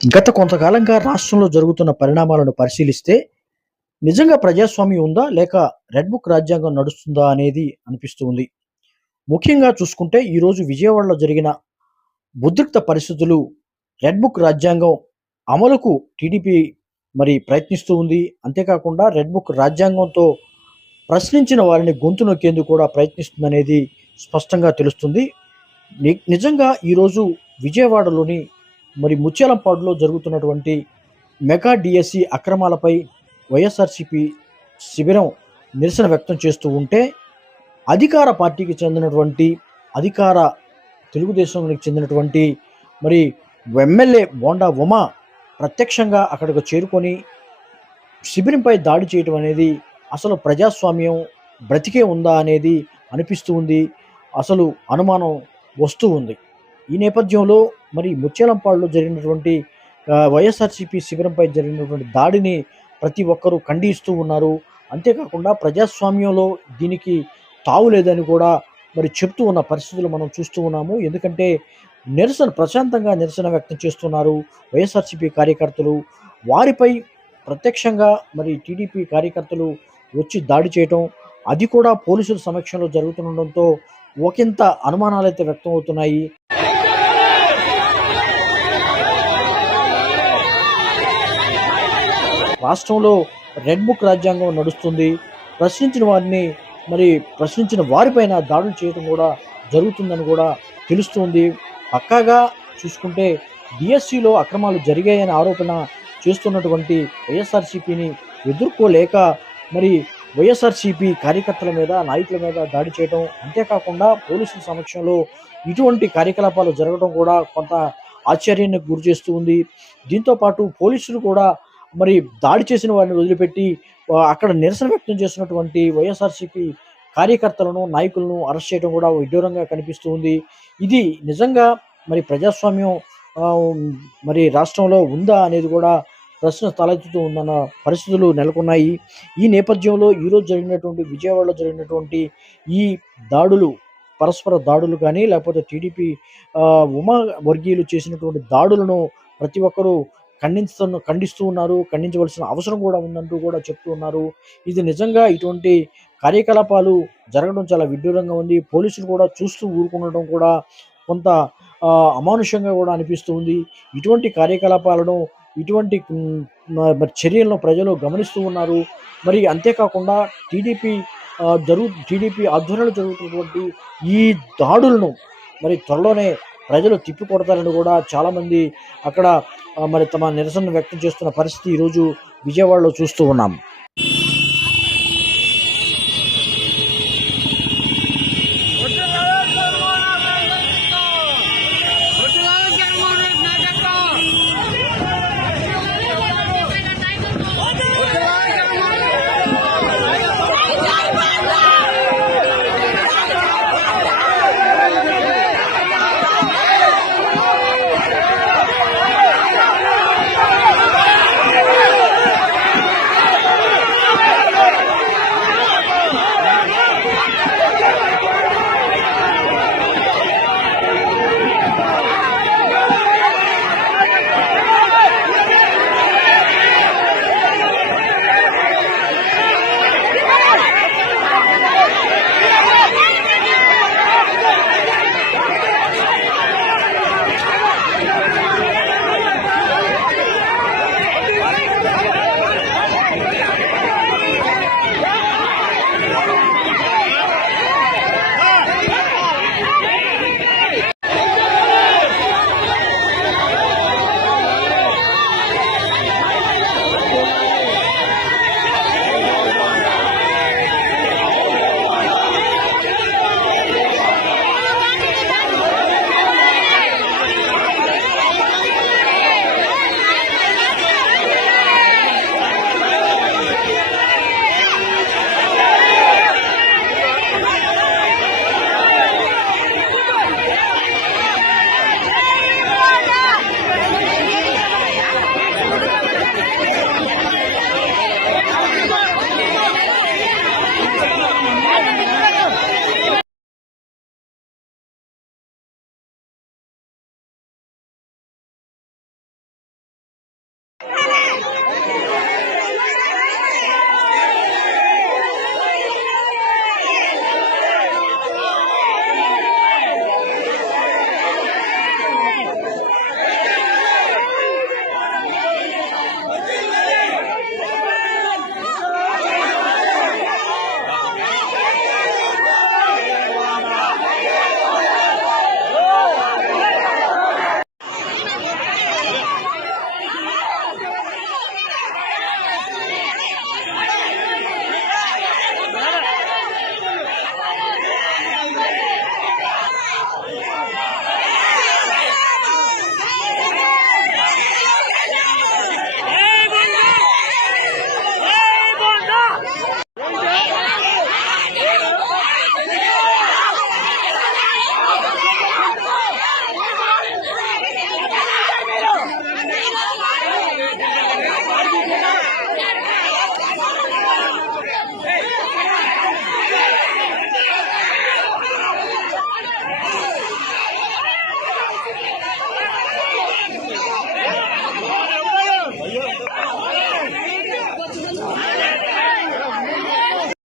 గత కొంతకాలంగా రాష్ట్రంలో జరుగుతున్న పరిణామాలను పరిశీలిస్తే నిజంగా ప్రజాస్వామ్యం ఉందా? లేక రెడ్ బుక్ రాజ్యాంగం నడుస్తుందా అనేది అనిపిస్తూ ఉంది. ముఖ్యంగా చూసుకుంటే ఈరోజు విజయవాడలో జరిగిన ఉద్రిక్త పరిస్థితులు రెడ్ బుక్ రాజ్యాంగం అమలుకు టీడీపీ ప్రయత్నిస్తూ ఉంది. అంతేకాకుండా రెడ్ బుక్ రాజ్యాంగంతో ప్రశ్నించిన వారిని గొంతు నొక్కేందుకు కూడా ప్రయత్నిస్తుందనేది స్పష్టంగా తెలుస్తుంది. నిజంగా ఈరోజు విజయవాడలోని ముత్యాలంపాడులో జరుగుతున్నటువంటి మెగా డిఎస్సి అక్రమాలపై వైఎస్ఆర్సీపీ శిబిరం నిరసన వ్యక్తం చేస్తూ ఉంటే, అధికార పార్టీకి చెందినటువంటి అధికార తెలుగుదేశానికి చెందినటువంటి మరి ఎమ్మెల్యే బోండా ఉమ ప్రత్యక్షంగా అక్కడికి చేరుకొని శిబిరంపై దాడి చేయటం అనేది అసలు ప్రజాస్వామ్యం బ్రతికే ఉందా అనేది అనిపిస్తూ ఉంది. అసలు అనుమానం వస్తూ ఉంది. ఈ నేపథ్యంలో ముత్యాలంపాడులో జరిగినటువంటి వైఎస్ఆర్సీపీ శిబిరంపై జరిగినటువంటి దాడిని ప్రతి ఒక్కరూ ఖండిస్తూ ఉన్నారు. అంతేకాకుండా ప్రజాస్వామ్యంలో దీనికి తావు లేదని కూడా చెప్తూ ఉన్న పరిస్థితులు మనం చూస్తూ ఉన్నాము. ఎందుకంటే ప్రశాంతంగా నిరసన వ్యక్తం చేస్తున్నారు వైఎస్ఆర్సీపీ కార్యకర్తలు. వారిపై ప్రత్యక్షంగా టీడీపీ కార్యకర్తలు వచ్చి దాడి చేయటం, అది కూడా పోలీసుల సమక్షంలో జరుగుతుండడంతో ఒకంత అనుమానాలైతే వ్యక్తం అవుతున్నాయి. రాష్ట్రంలో రెడ్ బుక్ రాజ్యాంగం నడుస్తుంది. ప్రశ్నించిన వారిపైన దాడులు చేయడం కూడా జరుగుతుందని కూడా తెలుస్తుంది. పక్కాగా చూసుకుంటే డిఎస్సిలో అక్రమాలు జరిగాయని ఆరోపణ చేస్తున్నటువంటి వైఎస్ఆర్సీపీని ఎదుర్కోలేక వైఎస్ఆర్సీపీ కార్యకర్తల మీద, నాయకుల మీద దాడి చేయడం, అంతేకాకుండా పోలీసుల సమక్షంలో ఇటువంటి కార్యకలాపాలు జరగడం కూడా కొంత ఆశ్చర్యానికి గురి చేస్తూ ఉంది. దీంతోపాటు పోలీసులు కూడా దాడి చేసిన వారిని వదిలిపెట్టి అక్కడ నిరసన వ్యక్తం చేసినటువంటి వైఎస్ఆర్సీపీ కార్యకర్తలను, నాయకులను అరెస్ట్ చేయడం కూడా విడ్డూరంగా కనిపిస్తూ ఉంది. ఇది నిజంగా ప్రజాస్వామ్యం రాష్ట్రంలో ఉందా అనేది కూడా ప్రశ్న తలెత్తుతూ ఉందన్న పరిస్థితులు నెలకొన్నాయి. ఈ నేపథ్యంలో ఈరోజు విజయవాడలో జరిగినటువంటి ఈ దాడులు, పరస్పర దాడులు కానీ, లేకపోతే టీడీపీ ఉమా వర్గీయులు చేసినటువంటి దాడులను ప్రతి ఒక్కరూ ఖండిస్తూ ఉన్నారు. ఖండించవలసిన అవసరం కూడా ఉందంటూ కూడా చెప్తూ ఉన్నారు. ఇది నిజంగా ఇటువంటి కార్యకలాపాలు జరగడం చాలా విడ్డూరంగా ఉంది. పోలీసులు కూడా చూస్తూ ఊరుకుండడం కూడా కొంత అమానుషంగా కూడా అనిపిస్తూ ఉంది. ఇటువంటి కార్యకలాపాలను, ఇటువంటి చర్యలను ప్రజలు గమనిస్తూ ఉన్నారు. అంతేకాకుండా టీడీపీ ఆధ్వర్యంలో జరుగుతున్నటువంటి ఈ దాడులను త్వరలోనే ప్రజలు తిప్పికొడతారని కూడా చాలామంది అక్కడ తమ నిరసన వ్యక్తం చేస్తున్న పరిస్థితి ఈరోజు విజయవాడలో చూస్తూ ఉన్నాం.